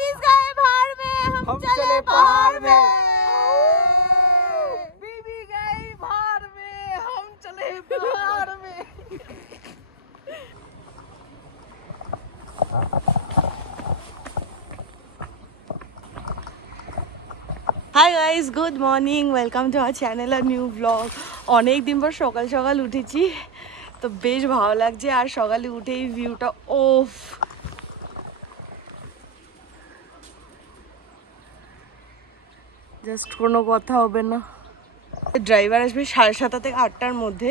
बीबीज गए बाहर में, हम चले पहाड़ में। बीबी गई बाहर में, हम चले पहाड़ में। Hi guys, good morning, welcome to our channel আর নিউ ব্লগ। অনেক দিন পর সকাল সকাল উঠেছি, তো বেশ ভালো লাগছে। আর সকালে উঠে এই ভিউটা, ওফ, জাস্ট কোনো কথা হবে না। ড্রাইভার আসবে 7:30 থেকে 8টার মধ্যে।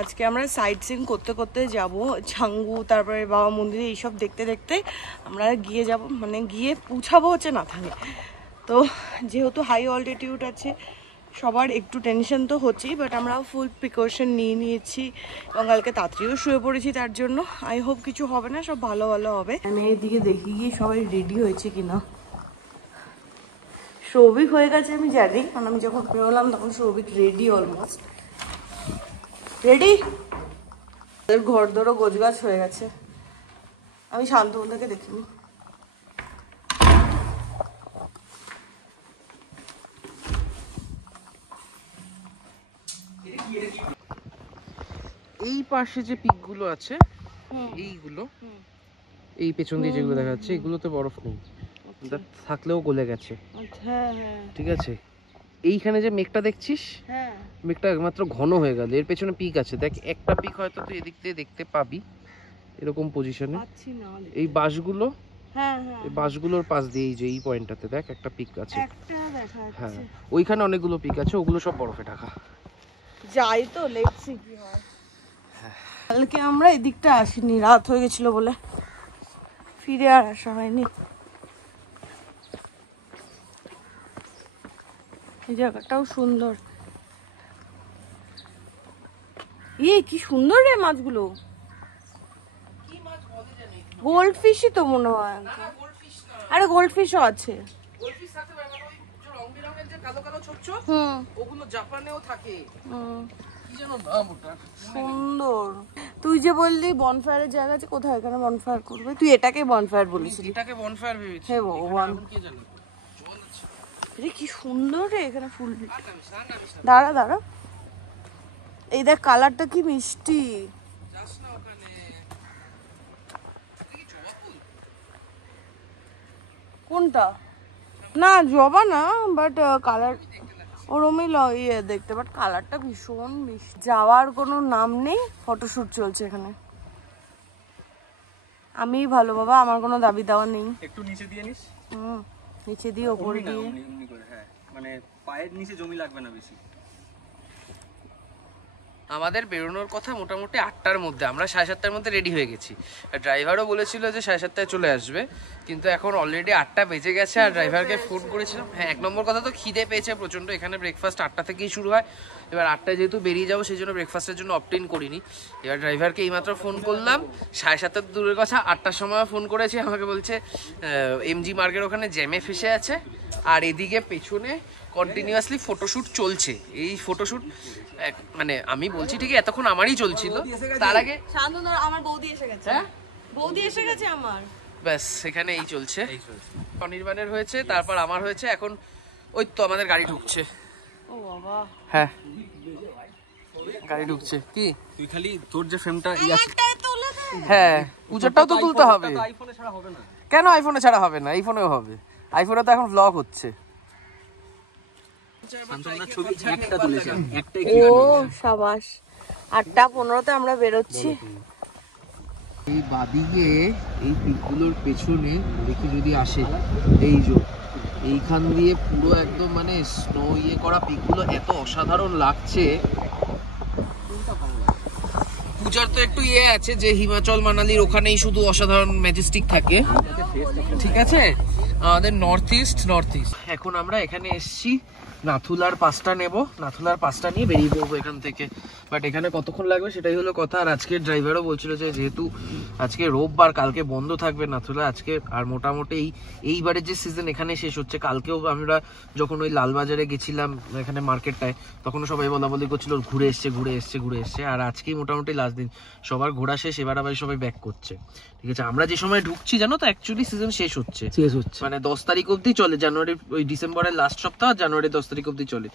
আজকে আমরা সাইট সিন করতে করতে যাব ছাঙ্গু, তারপরে বাবা মন্দিরে, এইসব দেখতে দেখতে আমরা গিয়ে যাব, মানে গিয়ে পৌঁছাবো হচ্ছে নাথানে। তো যেহেতু হাই অল্টিটিউড আছে, সবার একটু টেনশন তো হচ্ছেই, বাট আমরা ফুল প্রিকশন নিয়ে নিয়েছি এবং কালকে তাড়াতাড়িও শুয়ে পড়েছি। তার জন্য আই হোপ কিছু হবে না, সব ভালো ভালো হবে। আমি এদিকে দেখি গিয়ে সবাই রেডি হয়েছে কিনা। সৌভিক হয়ে গেছে আমি জানি, কারণ আমি যখন বেরোলাম তখন সৌভিক রেডি, অলমোস্ট রেডি। ঘর ধরো গোছগাছ হয়ে গেছে। আমি শান্তনুদাকে দেখিনি। এই পাশে যে পিকগুলো আছে, এইগুলো, এই পেছন দিয়ে যেগুলো দেখা যাচ্ছে, এগুলোতে বরফ নেই, থাকলেও গলে গেছে। ঠিক আছে, এইখানে যে মেঘটা দেখছিস, মেঘটা একমাত্র ঘন হয়ে গেল। এর পেছনে পিক আছে, দেখ একটা পিক হয়তো তুই এদিক দিয়ে দেখতে পাবি এরকম পজিশনে। এই বাঁশগুলো, এই বাঁশগুলোর পাশ দিয়ে এই যে এই পয়েন্টটাতে দেখ একটা পিক আছে। হ্যাঁ, ওইখানে অনেকগুলো পিক আছে, ওগুলো সব বরফে ঢাকা। যাই তো, লেটস সি কি হয়। কালকে আমরা এদিকটা আসিনি, রাত হয়ে গেছিল বলে ফিরে আর আসা হয়নি। এই জায়গাটাও সুন্দর। কি সুন্দর রে মাছগুলো। গোল্ড ফিশই তো মনে হয়। আরে গোল্ড ফিশও আছে। সুন্দর। তুই যে বললি বনফায়ারের জায়গা আছে, কোথায় এখানে বনফায়ার করবে? তুই এটাকে বনফায়ার বলেছিলি। এটাকে বনফায়ার ভেবেছি। হে ভগবান, রে কি সুন্দর রে এখানে ফুল। দাঁড়া দাঁড়া, এই দেখ কালারটা কি মিষ্টি। কোনটা? না জবা না, বাট কালার ওরমই ইয়ে দেখতে, বাট কালারটা ভীষণ মিষ্টি। যাওয়ার কোনো নাম নেই, ফটোশুট চলছে এখানে। আমি ভালো বাবা, আমার কোনো দাবি দেওয়া নেই। একটু নিচে দিয়ে নিস। নিচে দিয়ে ওপরে দিয়ে, হ্যাঁ, মানে পায়ের নিচে জমি লাগবে না বেশি। আমাদের বেরোনোর কথা মোটামুটি 8টার মধ্যে, আমরা 7:30টার মধ্যে রেডি হয়ে গেছি। ড্রাইভারও বলেছিল যে 7:30টায় চলে আসবে, কিন্তু এখন অলরেডি 8টা বেজে গেছে। আর ড্রাইভারকে ফোন করেছিলাম। হ্যাঁ, এক নম্বর কথা তো খিদে পেয়েছে প্রচণ্ড। এখানে ব্রেকফাস্ট 8টা থেকেই শুরু হয়। এবার 8টায় যেহেতু বেরিয়ে যাবো, সেই জন্য ব্রেকফাস্টের জন্য অপটেন করিনি। এবার ড্রাইভারকে এইমাত্র ফোন করলাম, 7:30 দূরের কথা 8টার সময় ফোন করেছি। আমাকে বলছে এমজি মার্গের ওখানে জ্যামে ফেসে আছে, আর এদিকে পেছনে কন্টিনিউয়াসলি ফটোশ্যুট চলছে। এই ফটোশ্যুট মানে আমি বলছি ঠিকই, এতক্ষণ আমারই চলছিল। তার আগে আমার বৌদি এসে গেছে। হ্যাঁ, বৌদি এসে গেছে আমার। ব্যাস, সেখানে এই চলছে। অনির্বাণের হয়েছে, তারপর আমার হয়েছে, এখন ওই তো আমাদের গাড়ি ঢুকছে। ও বাবা, হ্যাঁ গাড়ি ঢুকছে। কি তুই খালি তোর যে ফ্রেমটা হ্যাঁ, পূজাটাও তো তুলতে হবে। আইফোনে ছাড়া হবে না। কেন আইফোনে ছাড়া হবে না? আইফোনেও হবে। আইফোনে তো এখন ব্লগ হচ্ছে। ও সাবাস। 8:15-তে আমরা বেরোচ্ছি। এই বাদিকে এই পিকগুলোর পেছনে দেখি যদি আসে, এই যে এইখান দিয়ে পুরো একদম মানে স্নো ইয়ে করা পিকগুলো এত অসাধারণ লাগছে। পূজার তো একটু ইয়ে আছে যে হিমাচল মানালির ওখানেই শুধু অসাধারণ ম্যাজেস্টিক থাকে, ঠিক আছে। আমাদের নর্থ ইস্ট। এখন আমরা এখানে এসছি নাথুলার পাসটা নেব, নাথুলার পাসটা নিয়ে বেরিয়ে পড়বো এখান থেকে। বাট এখানে কতক্ষণ লাগবে সেটাই হলো কথা। আর আজকের ড্রাইভারও বলছিল যে যেহেতু আজকে রোববার, কালকে বন্ধ থাকবে নাথুলা আজকে, আর মোটামুটি এইবারের যে সিজন এখানে শেষ হচ্ছে। কালকেও আমরা যখন ওই লালবাজারে গেছিলাম এখানে মার্কেটটায়, তখনও সবাই বলা বলি করছিল ঘুরে এসছে। আর আজকেই মোটামুটি লাস্ট দিন, সবার ঘোরা শেষ, এবার আবার সবাই ব্যাক করছে। ঠিক আছে, আমরা যে সময় ঢুকছি জানো তো অ্যাকচুয়ালি সিজন শেষ হচ্ছে, মানে 10 তারিখ অবধি চলে, জানুয়ারি ওই ডিসেম্বরের লাস্ট সপ্তাহ, জানুয়ারি 10 তারিখ অবধি চলে।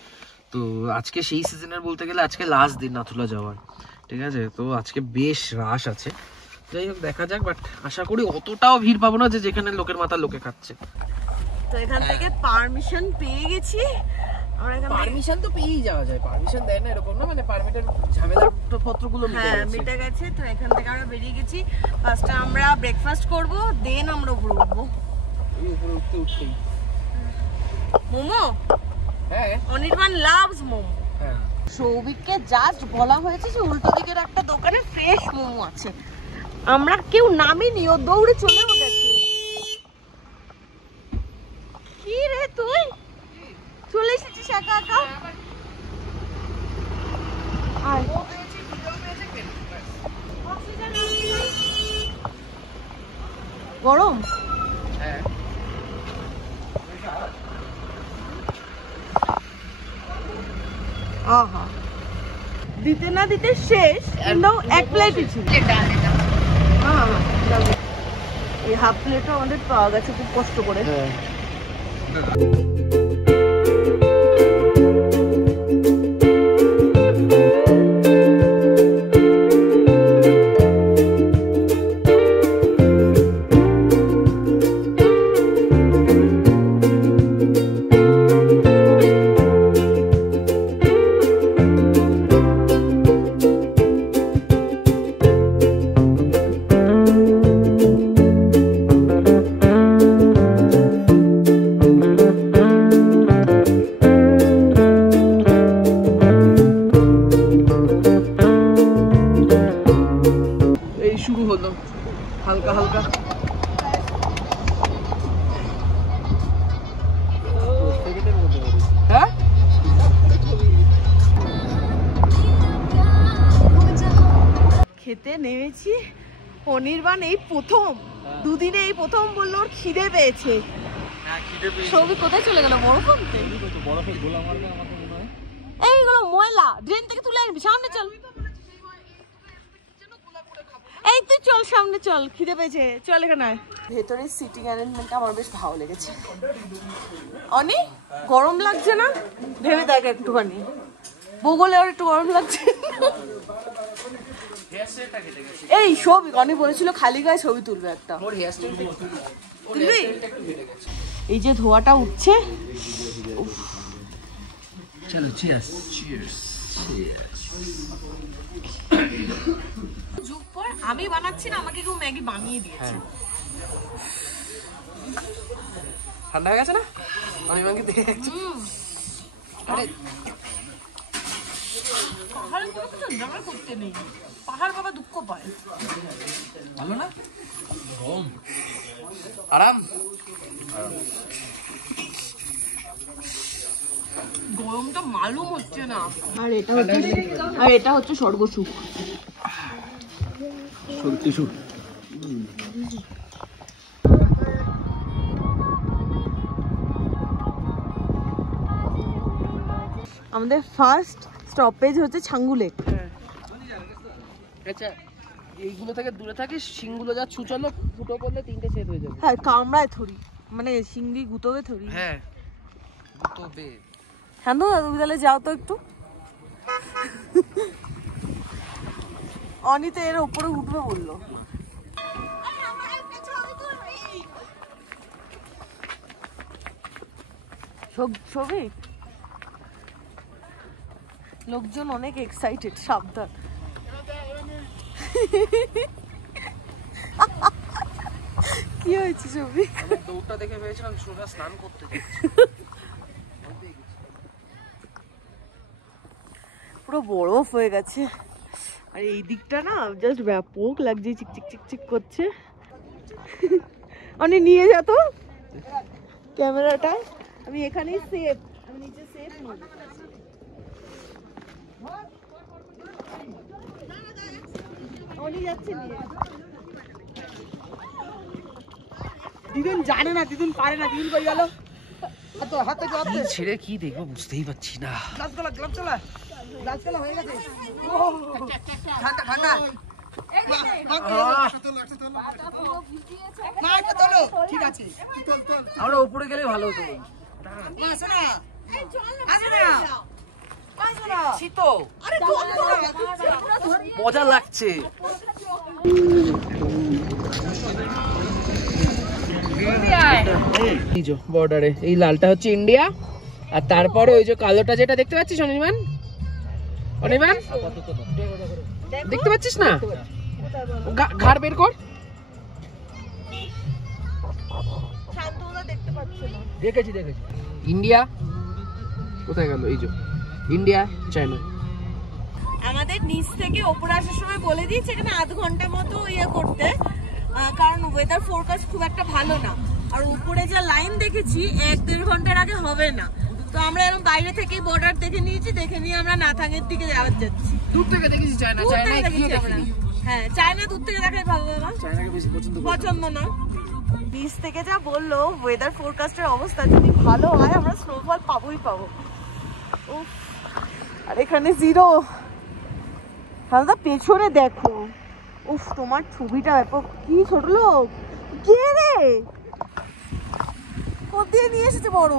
তো আজকে সেই সিজনের বলতে গেলে আজকে লাস্ট দিন নাথুলা যাওয়ার। ঠিক আছে, তো আজকে বেশ রাশ আছে, যাই হোক দেখা যাক। বাট আশা করি অতটাও ভিড় পাবো না যে যেখানে লোকের মাথা লোকে খাচ্ছে। তো এখান থেকে পারমিশন পেয়ে গেছি আমরা। পারমিশন তো পেয়েই যাওয়া যায়, পারমিশন দেয় না এরকম না, মানে পারমিটের ঝামেলার পত্রগুলো মিটে গেছে। তো এখান থেকে আমরা বেরিয়ে গেছি। ফার্স্টে আমরা ব্রেকফাস্ট করব, দেন আমরা উপরে উঠবো। উপরে উঠতেই মোমো, হ্যাঁ অনির্বাণ লাভস মোমো। হ্যাঁ, সৌভিককে জাস্ট বলা হয়েছে যে উল্টো দিকের একটা দোকানে ফ্রেশ মোমো আছে। আমরা কেউ নামিনি, ও দৌড়ে চলেও গেছে। কি রে তুই চলে এসেছিস একা একা? আয়। গরম? হ্যাঁ আহা, দিতে না দিতে শেষ, কিন্তু এক প্লেটই ছিল। এই হাফ প্লেটও আমাদের পাওয়া গেছে খুব কষ্ট করে। শুরু হলো হালকা হালকা। হ্যাঁ খেতে নেমেছি। অনির্বাণ এই প্রথম দুদিনে এই প্রথম বললো ওর খিদে পেয়েছে। সৌভিক কোথায় চলে গেল? বরফ আনতে? এইগুলো ময়লা ড্রেন থেকে তুলে আনবি। সামনে চল, এই তুই চল সামনে চল, খিদে পেয়েছে চল। এখানে ভেতরে সিটিং অ্যারেঞ্জমেন্টটা আমার বেশ ভালো লেগেছে। অনি গরম লাগছে না? ভেবে দেখ একটুখানি, বগলে আর একটু গরম লাগছে। এই ছবি অনি বলেছিল খালি গায়ে ছবি তুলবে একটা, তুলবি? এই যে ধোঁয়াটা উঠছে, চলো চিয়ার্স চিয়ার্স। যুগ পর আমি বানাচ্ছি না, আমাকে কেউ ম্যাগি বানিয়ে দিয়েছে। ঠান্ডা হয়ে গেছে না? অনির্বাণকে দেখে যাচ্ছে। আরে পাহাড়ের কোনো কিছু জমা করতে নেই, পাহাড় বাবা দুঃখ পায়। ভালো না? আরাম। গরমটা মালুম হচ্ছে না। আর এটা হচ্ছে স্বর্গসুখ। সত্যি সুখ। আমাদের ফার্স্ট স্টপেজ হচ্ছে ছাঙ্গু লেক। আচ্ছা, এইগুলো থেকে দূরে থাকিস, শিংগুলো যা ছুচালো ফুটো করলে 3টে ছেদ হয়ে যাবে। হ্যাঁ, কামড়ায় থরি, মানে শিংড়ি গুতোবে থরি। হ্যাঁ গুতোবে। হ্যাঁ তো তুমি তাহলে যাও তো একটু। অনিতে এর উপরে উঠবে বললো। ছবি লোকজন অনেক এক্সাইটেড, সাবধান। কি হয়েছে ছবি? দৌড়টা দেখে ভেবেছিলাম সোজা স্নান করতে যাচ্ছি। পুরো বরফ হয়ে গেছে, আর এই দিকটা না জাস্ট ব্যাপক লাগছে, চিকচিক চিকচিক করছে। অনেক নিয়ে যা তো ক্যামেরাটা, আমি এখানেই সেফ, আমি নিচে সেফ না। অনি যাচ্ছে নিয়ে। দিদুন জানে না, দিদুন পারে না, দিদুন কই গেল? হাতে ছেড়ে কি দেখবো বুঝতেই পারছি না। গ্লাস গলা হয়ে গেছে। ঠান্ডা ঠান্ডা। ঠিক আছে, আমরা উপরে গেলে ভালো হতো। মজা লাগছে। বর্ডারে এই লালটা হচ্ছে ইন্ডিয়া, আর তারপরে ওই যে কালোটা যেটা দেখতে পাচ্ছিস অনির্বাণ, অনির্বাণ দেখতে পাচ্ছিস না? ঘাড় বের কর। দেখেছি দেখেছি। ইন্ডিয়া কোথায় গেল? এই যে ইন্ডিয়া, চায়না। আমাদের নিচ থেকে ওপরে আসার সময় বলে দিয়েছে এখানে আধ ঘন্টা মতো ইয়ে করতে, কারণ ওয়েদার ফোরকাস্ট খুব একটা ভালো না। আর উপরে যা লাইন দেখেছি 1-1.5 ঘন্টার আগে হবে না। তো আমরা এরকম বাইরে থেকেই বর্ডার দেখে নিয়েছি, দেখে নিয়ে আমরা নাথাঙের দিকে যাচ্ছি। দূর থেকে দেখেছি চায়না, চায়না দেখেছি আমরা। হ্যাঁ, চায়না দূর থেকে দেখাই ভালো না, চায়নাকে বেশি পছন্দ না। নিচ থেকে যা বললো ওয়েদার ফোরকাস্টের অবস্থা, যদি ভালো হয় আমরা স্নোফল পাবোই পাবো। উফ, আর এখানে জিরো। দাদা পেছনে দেখো, উফ তোমার ছবিটা ব্যাপক। কি ছোট লোক, কে রে? কোথায় নিয়ে এসেছে বড়?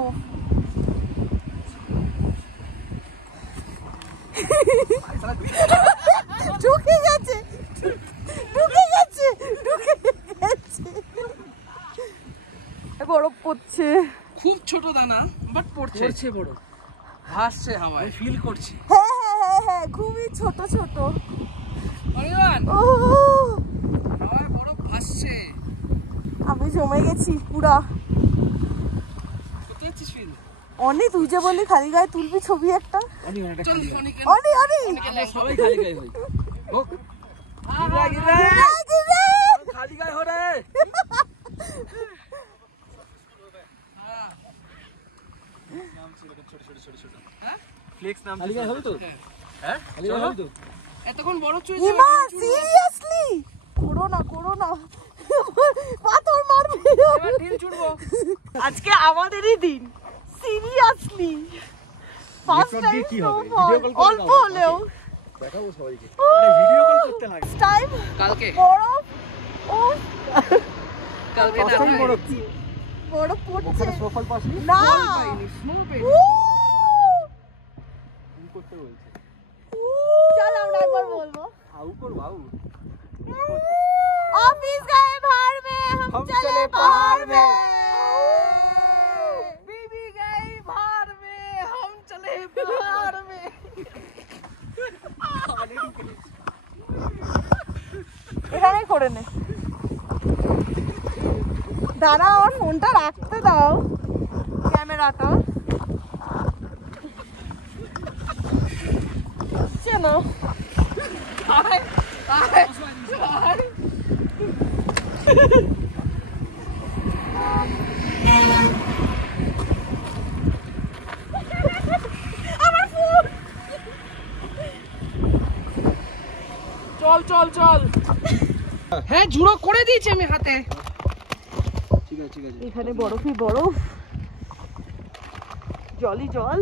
ঢুকে গেছে, ঢুকে গেছে, ঢুকে গেছে। বরফ পড়ছে, খুব ছোট দানা, বাট পড়ছে বড়, ভাসছে হাওয়ায়, ফিল করছি। হ্যাঁ হ্যাঁ হ্যাঁ হ্যাঁ, খুবই ছোট ছোট। অনির্বাণ ও হাওয়ায় বরফ ভাসছে। আমি জমে গেছি পুরা। কোথায় আছিস ফিল? অনি তুই যে বললি খালি গায়ে তুলবি ছবি একটা। চল ফোনে কেন? অনি অনি সবাই খালি গায়ে হই। হোক খালি গায়ে हो रे। ফ্লেক্স নাম খালি গায়ে হবে তো? হ্যাঁ খালি গায়ে হবে তো? এতক্ষণ বরফ চুরি ইমা সিরিয়াসলি করো না, করো না, পাথর মারবে। এবার ঢিল ছুড়বো। আজকে আমাদেরই দিন, সিরিয়াসলি ফার্স্ট টাইম কি হবে? অল্প হলেও দেখাবো সবাইকে। আরে ভিডিও কল করতে লাগে। টাইম কালকে বরফ। ও কালকে না বরফ বরফ পড়ছে ওখানে স্নোফল পাসনি? না। পাইনি, স্নো পেইনি। উ, ফোন করতে বলছে। চল আমরা একবার বলবো। আউ কর বাউ। ऑफिस गए बाहर में, हम चले बाहर में। बीबी गई बाहर में, हम चले बाहर में। এখানে করে নে। দাঁড়া, আমার ফোনটা রাখতে দাও, ক্যামেরাটা। চেনো আমার ফোন। চল চল চল। হ্যাঁ ঝুড়ো করে দিয়েছি আমি হাতে। ঠিক আছে ঠিক আছে। এখানে বরফই বরফ, জলই জল,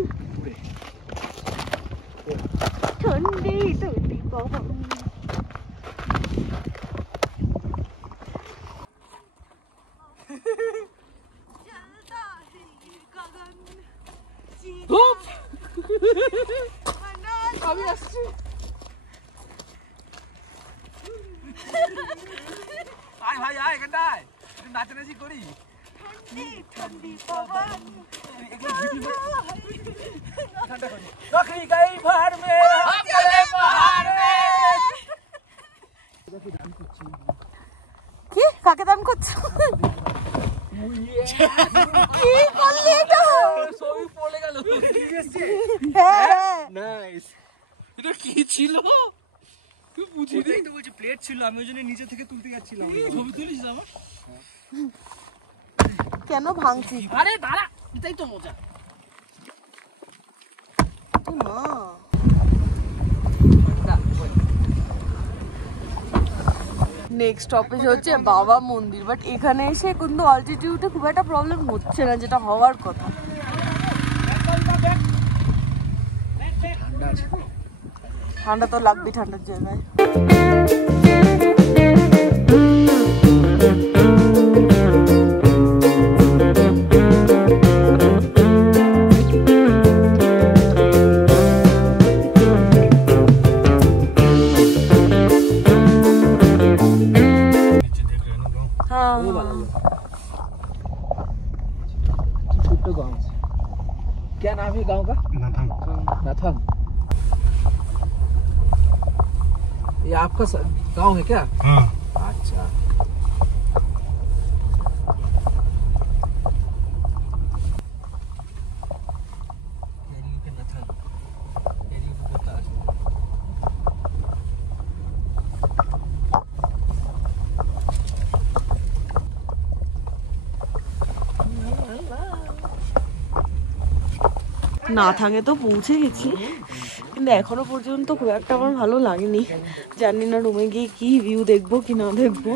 ঠান্ডি ঠান্ডি পবন। ধুপ আমি আসছি। আয় ভাই আয় এখানটায় একটু নাচানাচি করি। ঠান্ডি ঠান্ডি পবন। नौकरी गई बाहर में, हम चले बाहर में। কি কাকে দান করছো? কি করলি এটা? সবই পড়ে গেল। হ্যাঁ নাইস। এটা কি ছিল? তুই বুঝিনি? ওটাই তো বলছি প্লেট ছিল, আমি ওই জন্য নিচে থেকে তুলতে যাচ্ছিলাম। ছবি তুলিস আমার? কেন ভাঙছি? আরে দাঁড়া, এটাই তো মজা। মা নেক্সট স্টপেজ হচ্ছে বাবা মন্দির, বাট এখানে এসে কিন্তু অল্টিটিউডে খুব একটা প্রবলেম হচ্ছে না, যেটা হওয়ার কথা। ঠান্ডা তো লাগবে ঠান্ডার জায়গায়। छोटा गांव। क्या नाम है गांव का? नाथंग। ये आपका गांव है क्या? हाँ। अच्छा। নাথাঙে তো পৌঁছে গেছি, কিন্তু এখনো পর্যন্ত খুব একটা আমার ভালো লাগেনি। জানি না রুমে গিয়ে কি ভিউ দেখবো কি না দেখবো।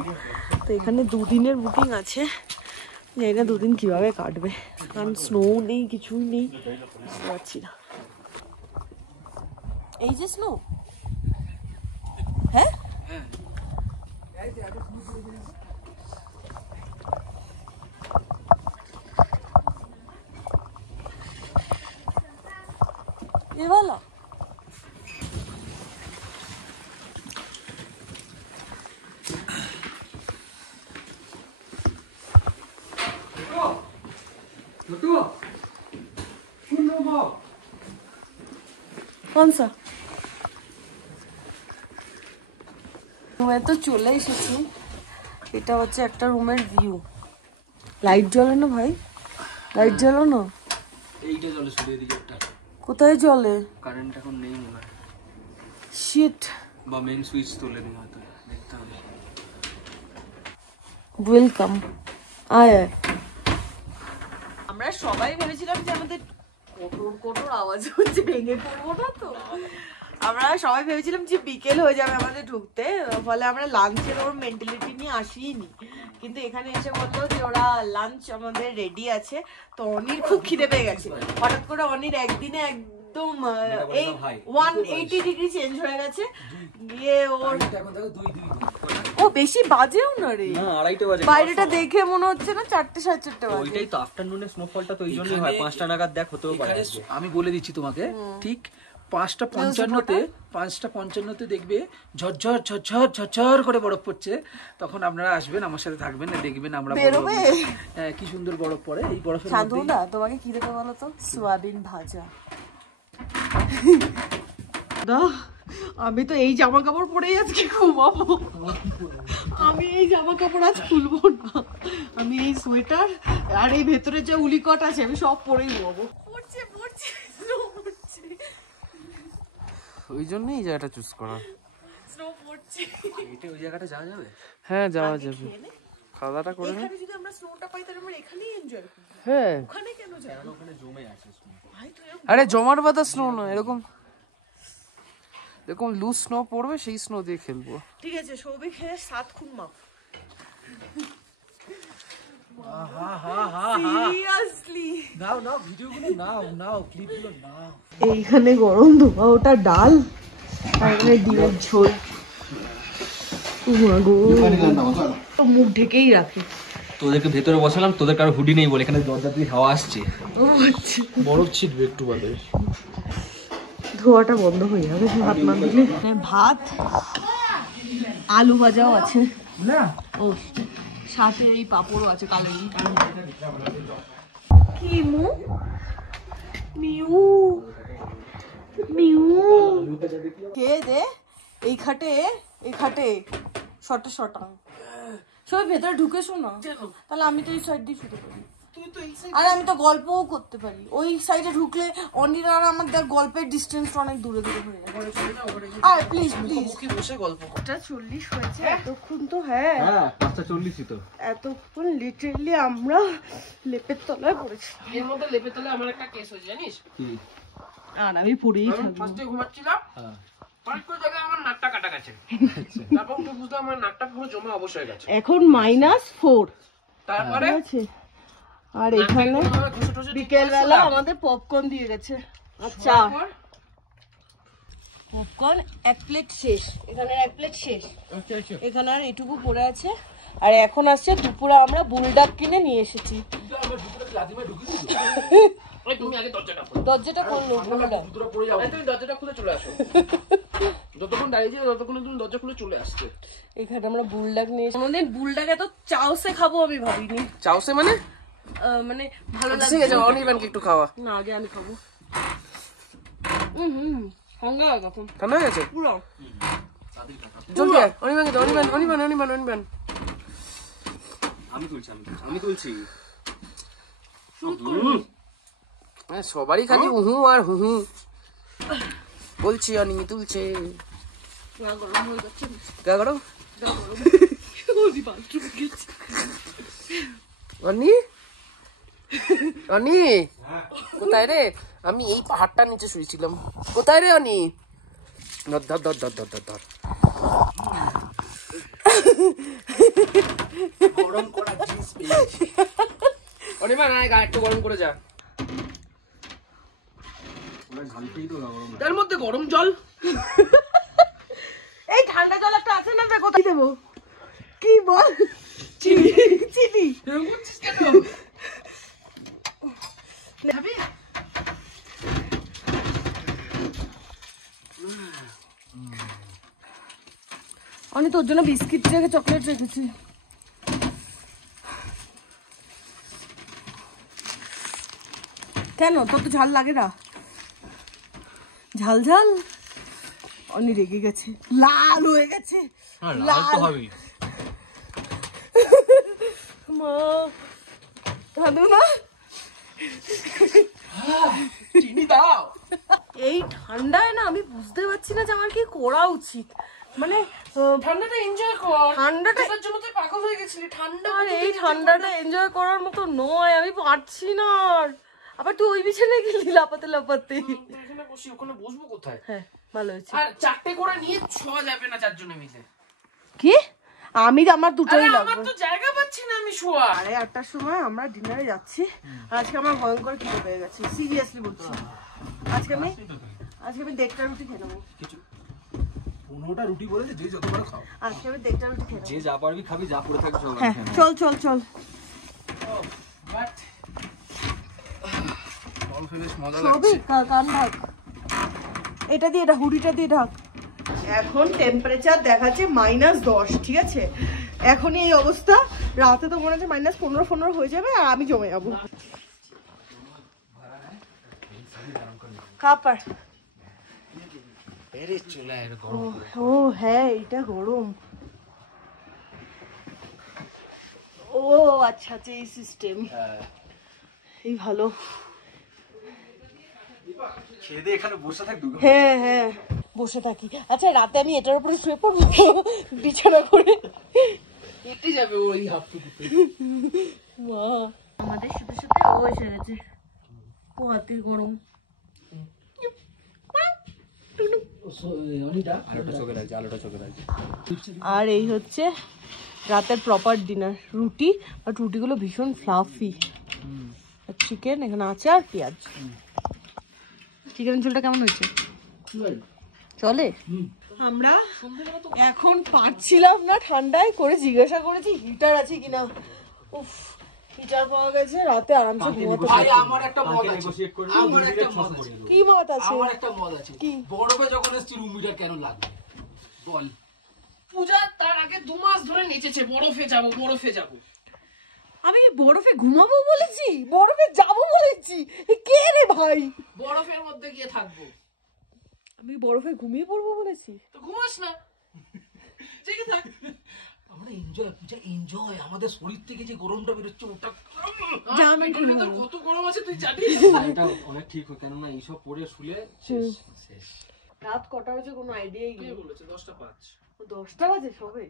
তো এখানে 2 দিনের বুকিং আছে, জানি না 2 দিন কিভাবে কাটবে, কারণ স্নো নেই, কিছুই নেই, বুঝতে পারছি না। এই যে স্নো, হ্যাঁ ये वाला कौन सा? রুমে তো চলে এসেছি। এটা হচ্ছে একটা রুমের ভিউ। লাইট জ্বলে না ভাই, লাইট জ্বলো না। এইটা জলে শুয়ে দিকে একটা কোথায় জ্বলে? কারেন্ট এখন নেই মনে হয়, শিট, বা মেইন সুইচ তোলেনি হয়তো, দেখতে হবে। ওয়েলকাম। আয় আমরা সবাই ভেবেছিলাম যে আমাদের কোটর কোটর আওয়াজ হচ্ছে, ভেঙে পড়বো না তো। আমরা সবাই ভেবেছিলাম যে বিকেল হয়ে যাবে আমাদের ঢুকতে, ফলে আমরা লাঞ্চের ওর মেন্টালিটি নিয়ে আসিনি। কিন্তু এখানে এসে বললো যে ওরা লাঞ্চ আমাদের রেডি আছে। তো অনির খুব খিদে পেয়ে গেছে, হঠাৎ করে অনির একদিনে একদম এই 180 ডিগ্রি চেঞ্জ হয়ে গেছে। গিয়ে ওর ও বেশি বাজেও না রে, না 2:30 বাজে। বাইরেটা দেখে মনে হচ্ছে না 4টে 4:30 বাজে। ওইটাই তো আফটারনুনে স্নোফলটা তো এই জন্যই হয়, 5টা নাগাদ দেখ হতেও পারে। আমি বলে দিচ্ছি তোমাকে, ঠিক 5:55 দেখবে ঝরঝর ঝরঝর ঝরঝর করে বরফ পড়ছে। তখন আপনারা আসবেন, আমার সাথে থাকবেন, দেখবেন আমরা বেরোবে। হ্যাঁ, কি সুন্দর বরফ পড়ে এই বরফের মধ্যে। শান্তনুদা তোমাকে কি দেবে বলো তো? সোয়াবিন ভাজা। আমি তো এই জামা কাপড় পরেই আজকে ঘুমাবো। আমি এই জামা কাপড় আজ খুলবো না, আমি এই সোয়েটার আর এই ভেতরে যে উলিকট আছে আমি সব পরেই ঘুমাবো। পড়ছে পড়ছে স্নো পড়ছে, ওই জন্যই এই জায়গাটা চুজ করা। স্নো পড়ছে, এটা ওই জায়গাটা যাওয়া যাবে? হ্যাঁ যাওয়া যাবে, খাওয়া দাওয়া করে। এখানে যদি আমরা স্নোটা পাই তাহলে আমরা এখানেই এনজয় করব। হ্যাঁ ওখানে কেন যাব? ওখানে জমে আছে ভাই তুই আরে জমার বাতা স্নো না, এরকম এরকম লুজ স্নো পড়বে, সেই স্নো দিয়ে খেলবো। ঠিক আছে, সৌভিক খেয়ে 7 খুন মাপ। সিরিয়াসলি নাও নাও ভিডিওগুলো নাও ক্লিপগুলো নাও। এইখানে গরম ধোয়া ওটা ডাল আর এখানে ডিমের ঝোল। মুখ ঢেকেই রাখে। তোদেরকে ভেতরে বসালাম, তোদের কারো হুডি নেই বলে, এখানে দরজা দিয়ে হাওয়া আসছে, বরফ ছিটবে একটু বাদে। ধোয়াটা বন্ধ হয়ে যাবে ভাত না দিলে। ভাত, আলু ভাজাও আছে না, ও সাথে এই পাঁপড়ও আছে কালেরি। কি মু মিউ মিউ কে দে এই খাটে শটা সবাই ভেতরে ঢুকে শোনা, তাহলে আমি তো এই সাইড দিয়ে শুতে পারি। আর আমি তো গল্পও করতে পারি। ওই সাইডে ঢুকলে অনির আর আমার দেখ গল্পের ডিস্টেন্স অনেক দূরে দূরে হয়ে যাবে। আর প্লিজ বসে গল্প 40 হয়েছে এতক্ষণ তো। হ্যাঁ 5:40 তো এতক্ষণ লিটারালি আমরা লেপের তলায় পড়েছি। এর মধ্যে লেপের তলায় আমার একটা কেস হয়েছে জানিস? কি? আর আমি পড়েই থাকবো। ফার্স্টে ঘুমাচ্ছিলাম, হঠাৎ করে দেখে আমার নাকটা কাটা গেছে, তারপর তো বুঝলাম আমার নাকটা পুরো জমে অবশ হয়ে গেছে। এখন -4 তারপরে আছে। আর এখানে বিকেলবেলা আমাদের পপকর্ন দিয়ে গেছে। আচ্ছা পপকর্ন 1 প্লেট শেষ, এখানে 1 প্লেট শেষ, এখানে আর এটুকু পড়ে আছে। আর এখন আসছে দুপুরে আমরা বুলডাক কিনে নিয়ে এসেছি। তুমি আগে দরজাটা করলো বুলডাক, তুমি দরজাটা খুলে চলে আসো। যতক্ষণ দাঁড়িয়ে ছিল ততক্ষণ তুমি দরজা খুলে চলে আসছে। এখানে আমরা বুলডাক নিয়ে এসেছি। আমাদের বুলডাক এত চাউসে খাবো আমি ভাবিনি। চাউসে মানে মানে ভালো ঠিক আছে, লাগছে। অনির্বাণকে একটু খাওয়া। না আগে আমি খাবো। ঠান্ডা এখন ঠান্ডা হয়ে গেছে পুরো। জলদি আয়, অনির্বাণকে দাও, অনির্বাণ। আমি তুলছি হ্যাঁ, সবারই খালি হুহু আর হুহু বলছি। অনি তুলছে। গরম হয়ে যাচ্ছে। গা গরম। অনি কোথায় রে? আমি এই পাহাড়টার নিচে শুয়েছিলাম। কোথায় রে অনি? ধর ধর ধর ধর ধর ধর ধর। গরম করা জিনিস পেয়েছি। অনির্বাণ আয়, গা একটু গরম করে যা। তার মধ্যে গরম জল। এই ঠান্ডা জল একটা আছে না, কোথায় দেবো? কি বল? চিনি। এরকম করছিস কেন? খাবি? আমি তোর জন্য বিস্কিট রেখে চকলেট রেখেছি। কেন তোর তো ঝাল লাগে না? ঝাল ঝাল। অনি রেগে গেছে, লাল হয়ে গেছে। লাল মা কাঁদো না। চিনি দাও। এই ঠান্ডায় না আমি বুঝতে পারছি না যে আমার কি করা উচিত। মানে ঠান্ডাটা এনজয় কর। ঠান্ডাটা তার জন্য তুই পাগল হয়ে গেছিলি। ঠান্ডা আর এই ঠান্ডাটা এনজয় করার মতো নয়, আমি পারছি না। আর আবার তুই ওই বিছানায় গেলি লাপাতে লাপাতে। এখানে বসি, ওখানে বসবো কোথায়? হ্যাঁ ভালো হয়েছে। আর 4টে করে নিয়ে শোয়া যাবে না 4 জনে মিলে। কি আমি আমার দুটোই আমার লাগবে। তো জায়গা পাচ্ছি না আমি শোয়া। 8:30টার সময় আমরা ডিনারে যাচ্ছি। আজকে আমার ভয়ঙ্কর খিদে পেয়ে গেছে, সিরিয়াসলি বলছি। আজকে আমি 1.5টা রুটি খেয়ে নেবো। 15টা রুটি বলেছে, যে যতবার খাও। আজকে আমি 1.5টা রুটি খেয়ে যে নেবো। যা পারবি খাবি, যা পড়ে থাকবে সব হ্যাঁ চল সবই কান ঢাক, এটা দিয়ে ঢাক, হুডিটা দিয়ে ঢাক। এখন টেম্পারেচার দেখাচ্ছে -10, ঠিক আছে? এখনই এই অবস্থা, রাতে তো মনে হচ্ছে -15 হয়ে যাবে আর আমি জমে যাবো। কাপার ও হ্যাঁ এটা গরম। ও আচ্ছা এই সিস্টেম, এই ভালো। খেয়ে দিয়ে এখানে বসে থাকবি। হ্যাঁ বসে থাকি। আচ্ছা রাতে আমি এটার উপরে শুয়ে পড়বো বিছানা করে। কেটে যাবে ওই হাফটুকুতে। আমাদের সাথে ও এসে গেছে, ও হাতে গরম। আর এই হচ্ছে রাতের প্রপার ডিনার, রুটি। আর রুটিগুলো ভীষণ ফ্লাফি। চিকেন এখানে আছে আর পেঁয়াজ। চিকেন ঝোলটা কেমন হয়েছে? চলে। আমরা এখন পারছিলাম না ঠান্ডায়, করে জিজ্ঞাসা করেছি হিটার আছে কিনা। উফ হিটার পাওয়া গেছে, রাতে আরামসে ঘুমাতে ভাই পারছি। আমার একটা মত আছে। আমার একটা মত আছে। কি মত আছে? আমার একটা মত আছে। কি? বরফে যখন এসেছি রুম হিটার কেন লাগবে বল? পূজা তার আগে 2 মাস ধরে নেচেছে বরফে যাব। আমি বরফে ঘুমাবো বলেছি, বরফে যাবো বলেছি? কে রে ভাই? বরফের মধ্যে গিয়ে থাকবো। আমি বরফে ঘুমিয়ে পড়বো বলেছি? তো ঘুমাস না, জেগে থাক। আমরা এনজয় আমাদের শরীর থেকে যে গরমটা বেরোচ্ছে ওটা জামে কত গরম আছে তুই জানিস? এটা অনেক ঠিক হয়, কেননা এইসব পরে শুলে শেষ। রাত কটা হয়েছে কোনো আইডিয়াই কে নেই। বলেছে 10টা 5? 10টা বাজে সবে,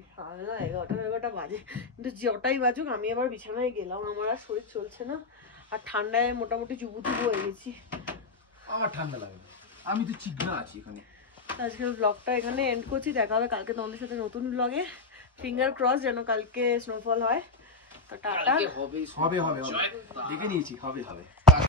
11টা বাজে। কিন্তু যটাই বাজুক আমি আবার বিছানায় গেলাম, আমার আর শরীর চলছে না। আর ঠান্ডায় মোটামুটি চুবু হয়ে গেছি। আমার ঠান্ডা লাগে না, আমি তো চিকনা আছি এখানে। আজকের ব্লগটা এখানে এন্ড করছি, দেখা হবে কালকে তোমাদের সাথে নতুন ব্লগে। ফিঙ্গার ক্রস যেন কালকে স্নোফল হয়। তো টাটা। হবেই হবে হবে হবে দেখে নিয়েছি হবে হবে